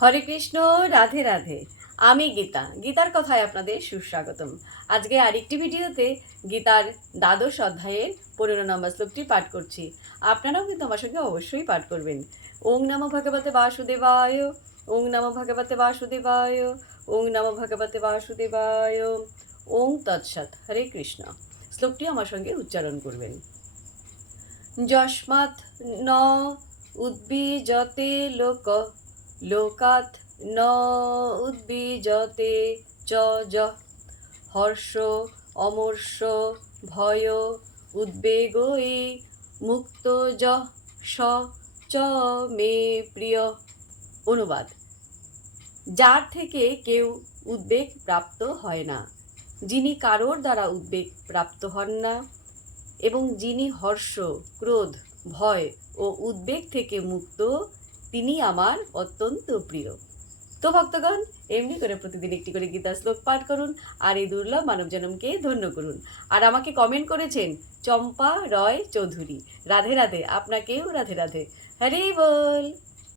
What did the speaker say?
হরে কৃষ্ণ, রাধে রাধে। আমি গীতার কথায় আপনাদের সুস্বাগতম। আজকে আরেকটি ভিডিওতে গীতার দ্বাদশ অধ্যায়ের 15 নম্বর শ্লোকটি পাঠ করছি। আপনারাও কিন্তু আমার সঙ্গে অবশ্যই পাঠ করবেন। ওং নমো ভগবতে বাসুদেবায়, ওং নমো ভগবতে বাসুদেবায়, ওং নমো ভগবতে বাসুদেবায়, ওং তৎসৎ। হরে কৃষ্ণ। শ্লোকটি আমার সঙ্গে উচ্চারণ করবেন। যস্মাৎ ন উদ্বিজতে লোকাৎ ন উদ্বিজতে চ যঃ হর্ষ অমর্ষ ভয় উদ্বেগৈ মুক্ত যঃ স চ মে প্রিয়। অনুবাদ: যার থেকে কেউ উদ্বেগ প্রাপ্ত হয় না, যিনি কারোর দ্বারা উদ্বেগ প্রাপ্ত হন না এবং যিনি হর্ষ, ক্রোধ, ভয় ও উদ্বেগ থেকে মুক্ত, তিনি আমার অত্যন্ত প্রিয়। তো ভক্তগণ, এমনি করে প্রতিদিন একটি করে গীতা শ্লোক পাঠ করুন আর এই দুর্লভ মানব জন্মকে ধন্য করুন। আর আমাকে কমেন্ট করেছেন চম্পা রয় চৌধুরী। রাধে রাধে, আপনাকেও রাধে রাধে। হরি বল।